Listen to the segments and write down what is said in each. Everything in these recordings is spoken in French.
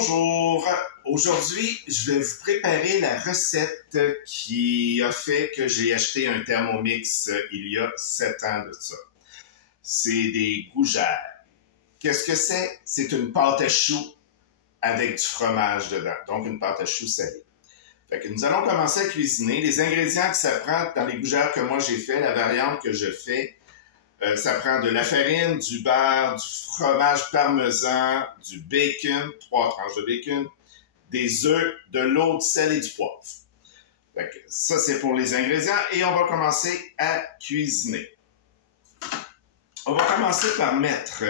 Bonjour! Aujourd'hui, je vais vous préparer la recette qui a fait que j'ai acheté un Thermomix il y a 7 ans de ça. C'est des gougères. Qu'est-ce que c'est? C'est une pâte à choux avec du fromage dedans, donc une pâte à choux salée. Fait que nous allons commencer à cuisiner. Les ingrédients que ça prend dans les gougères que moi j'ai fait, la variante que je fais, ça prend de la farine, du beurre, du fromage parmesan, du bacon, 3 tranches de bacon, des œufs, de l'eau, du sel et du poivre. Fait que ça, c'est pour les ingrédients et on va commencer à cuisiner. On va commencer par mettre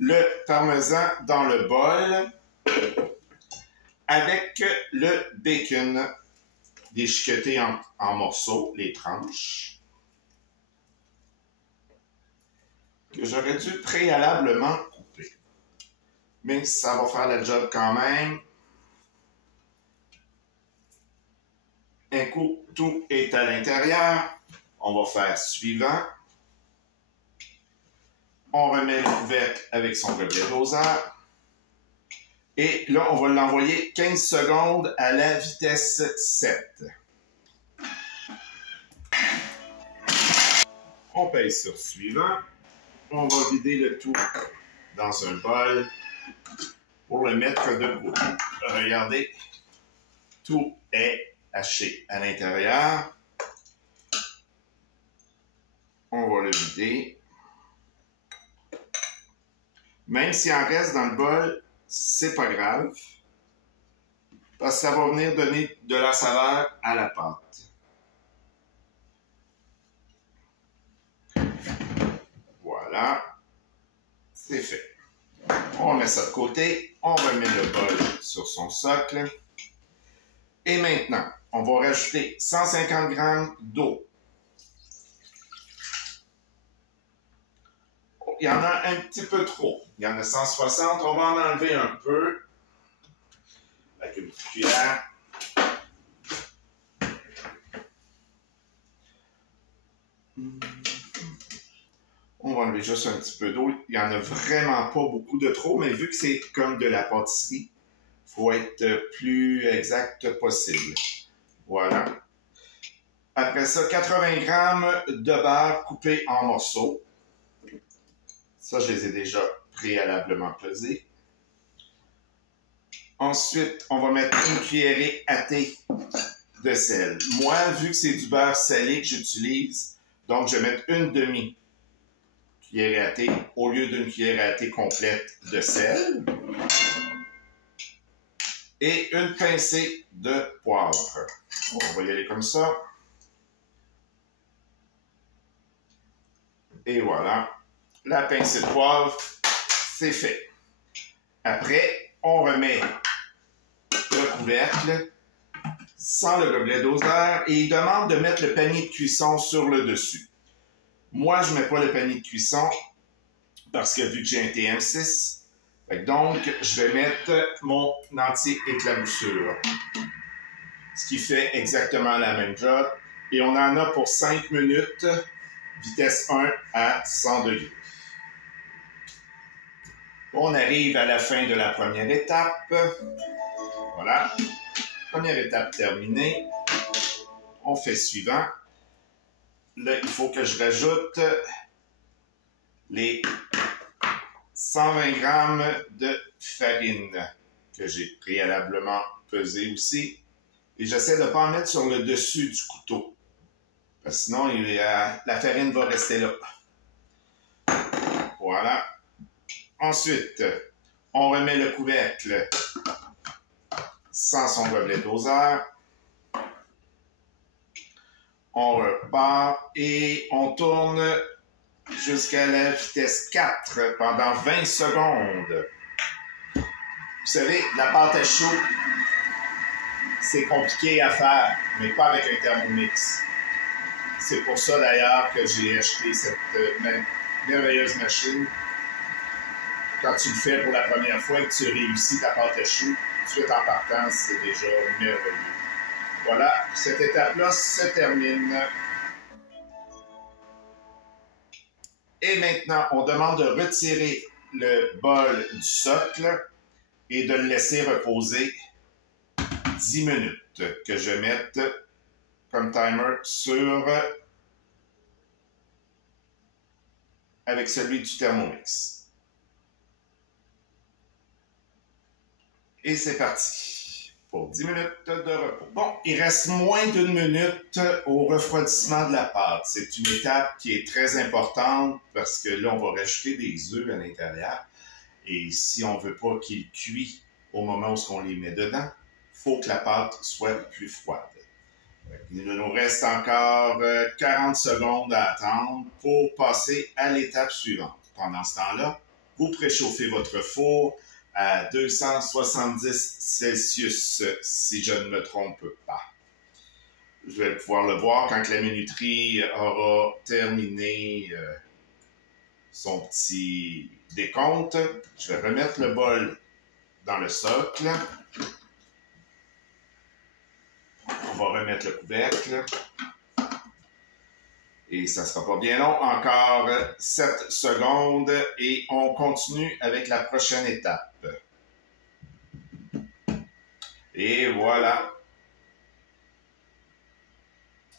le parmesan dans le bol avec le bacon déchiqueté en morceaux, les tranches, que j'aurais dû préalablement couper. Mais ça va faire le job quand même. Un coup, tout est à l'intérieur. On va faire suivant. On remet le couvercle avec son gobelet doseur. Et là, on va l'envoyer 15 secondes à la vitesse 7. On pèse sur suivant. On va vider le tout dans un bol pour le mettre de côté. Regardez, tout est haché à l'intérieur. On va le vider. Même s'il en reste dans le bol, c'est pas grave, parce que ça va venir donner de la saveur à la pâte. Voilà, c'est fait. On met ça de côté, on remet le bol sur son socle. Et maintenant, on va rajouter 150 g d'eau. Il y en a un petit peu trop. Il y en a 160. On va en enlever un peu avec une petite cuillère. On va enlever juste un petit peu d'eau. Il n'y en a vraiment pas beaucoup de trop, mais vu que c'est comme de la pâtisserie, il faut être plus exact possible. Voilà. Après ça, 80 g de beurre coupé en morceaux. Ça, je les ai déjà préalablement pesés. Ensuite, on va mettre une cuillerée à thé de sel. Moi, vu que c'est du beurre salé que j'utilise, donc je vais mettre une demi-cuillerée à thé au lieu d'une cuillerée à thé complète de sel. Et une pincée de poivre. On va y aller comme ça. Et voilà. La pincée de poivre, c'est fait. Après, on remet le couvercle sans le gobelet doseur et il demande de mettre le panier de cuisson sur le dessus. Moi, je ne mets pas le panier de cuisson parce que vu que j'ai un TM6, donc je vais mettre mon anti-éclaboussure. Ce qui fait exactement la même job. Et on en a pour 5 minutes, vitesse 1 à 100 degrés. On arrive à la fin de la première étape. Voilà. Première étape terminée. On fait suivant. Là, il faut que je rajoute les 120 g de farine que j'ai préalablement pesé aussi. Et j'essaie de ne pas en mettre sur le dessus du couteau. Parce que sinon, la farine va rester là. Voilà. Ensuite, on remet le couvercle sans son gobelet doseur. On repart et on tourne jusqu'à la vitesse 4 pendant 20 secondes. Vous savez, la pâte à choux, c'est compliqué à faire, mais pas avec un Thermomix. C'est pour ça d'ailleurs que j'ai acheté cette merveilleuse machine. Quand tu le fais pour la première fois et que tu réussis ta pâte à choux, tout de suite en partant, c'est déjà merveilleux. Voilà, cette étape-là se termine. Et maintenant, on demande de retirer le bol du socle et de le laisser reposer 10 minutes que je vais mettre comme timer sur avec celui du Thermomix. Et c'est parti pour 10 minutes de repos. Bon, il reste moins d'une minute au refroidissement de la pâte. C'est une étape qui est très importante parce que là, on va rajouter des œufs à l'intérieur. Et si on ne veut pas qu'ils cuisent au moment où on les met dedans, il faut que la pâte soit plus froide. Il nous reste encore 40 secondes à attendre pour passer à l'étape suivante. Pendant ce temps-là, vous préchauffez votre four à 270 Celsius, si je ne me trompe pas. Je vais pouvoir le voir quand la minuterie aura terminé son petit décompte. Je vais remettre le bol dans le socle. On va remettre le couvercle. Et ça ne sera pas bien long. Encore 7 secondes et on continue avec la prochaine étape. Et voilà.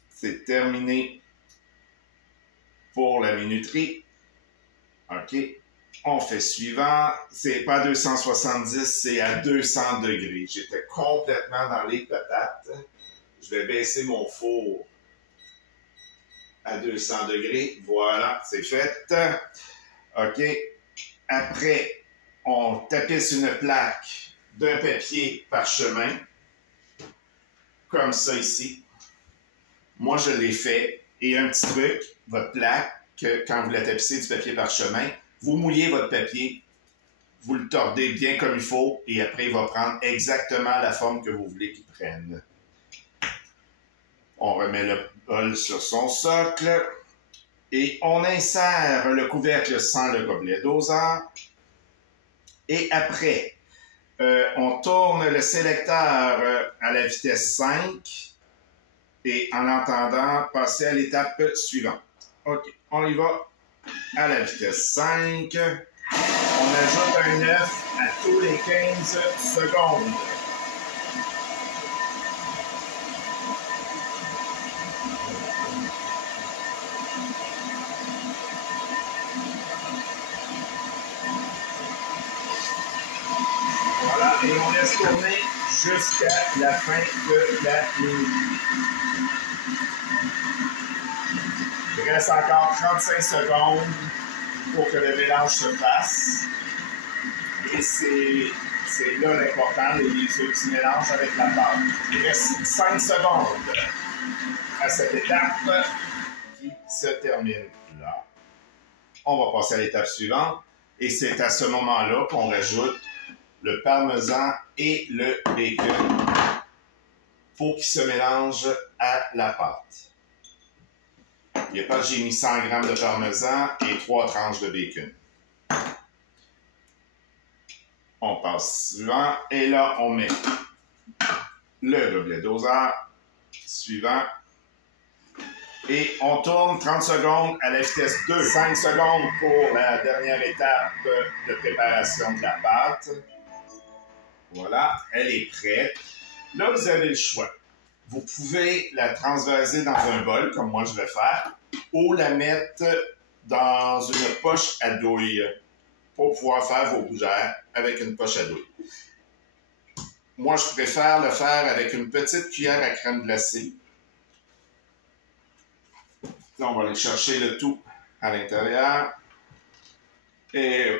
C'est terminé pour la minuterie. OK. On fait suivant. C'est pas 270, c'est à 200 degrés. J'étais complètement dans les patates. Je vais baisser mon four à 200 degrés. Voilà, c'est fait. OK. Après, on tapisse une plaque d'un papier parchemin, comme ça ici. Moi, je l'ai fait. Et un petit truc, votre plaque, quand vous la tapissez du papier parchemin, vous mouillez votre papier, vous le tordez bien comme il faut, et après, il va prendre exactement la forme que vous voulez qu'il prenne. On remet le bol sur son socle et on insère le couvercle sans le gobelet doseur. Et après, on tourne le sélecteur à la vitesse 5 et en l'entendant passer à l'étape suivante. OK, on y va à la vitesse 5. On ajoute un œuf à tous les 15 secondes. Voilà, et on laisse tourner jusqu'à la fin de la minute. Il reste encore 35 secondes pour que le mélange se fasse. Et c'est là l'important, les œufs qui se mélangent avec la pâte. Il reste 5 secondes à cette étape qui se termine là. On va passer à l'étape suivante. Et c'est à ce moment-là qu'on rajoute le parmesan et le bacon pour qu'ils se mélangent à la pâte. Il n'y a pas que j'ai mis 100 g de parmesan et 3 tranches de bacon. On passe suivant et là on met le gobelet doseur suivant et on tourne 30 secondes à la vitesse 2. 5 secondes pour la dernière étape de préparation de la pâte. Voilà, elle est prête. Là, vous avez le choix. Vous pouvez la transvaser dans un bol, comme moi je vais faire, ou la mettre dans une poche à douille pour pouvoir faire vos gougères avec une poche à douille. Moi, je préfère le faire avec une petite cuillère à crème glacée. Là, on va aller chercher le tout à l'intérieur. Et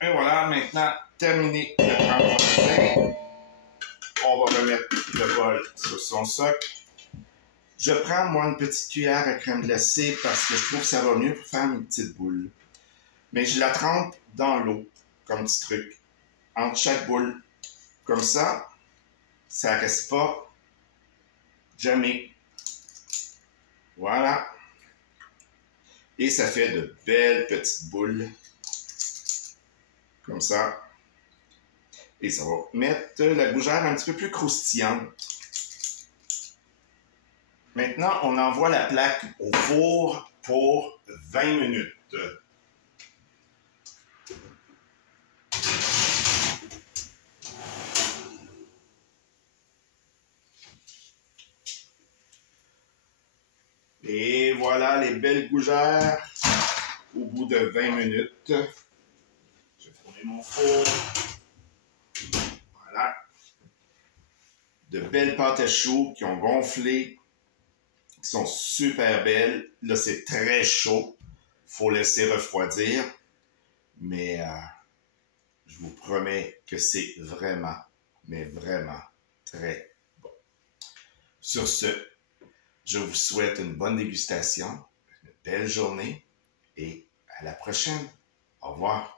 voilà, maintenant, terminé de transvaser. On va remettre le bol sur son socle. Je prends, moi, une petite cuillère à crème glacée parce que je trouve que ça va mieux pour faire mes petites boules. Mais je la trempe dans l'eau, comme petit truc, entre chaque boule. Comme ça, ça ne reste pas jamais. Voilà. Et ça fait de belles petites boules. Comme ça. Et ça va mettre la gougère un petit peu plus croustillante. Maintenant, on envoie la plaque au four pour 20 minutes. voilà les belles gougères au bout de 20 minutes. Je vais tourner mon four. Voilà. De belles pâtes à choux qui ont gonflé, qui sont super belles. Là, c'est très chaud. Il faut laisser refroidir. Mais je vous promets que c'est vraiment, mais vraiment très bon. Sur ce, je vous souhaite une bonne dégustation, une belle journée et à la prochaine. Au revoir.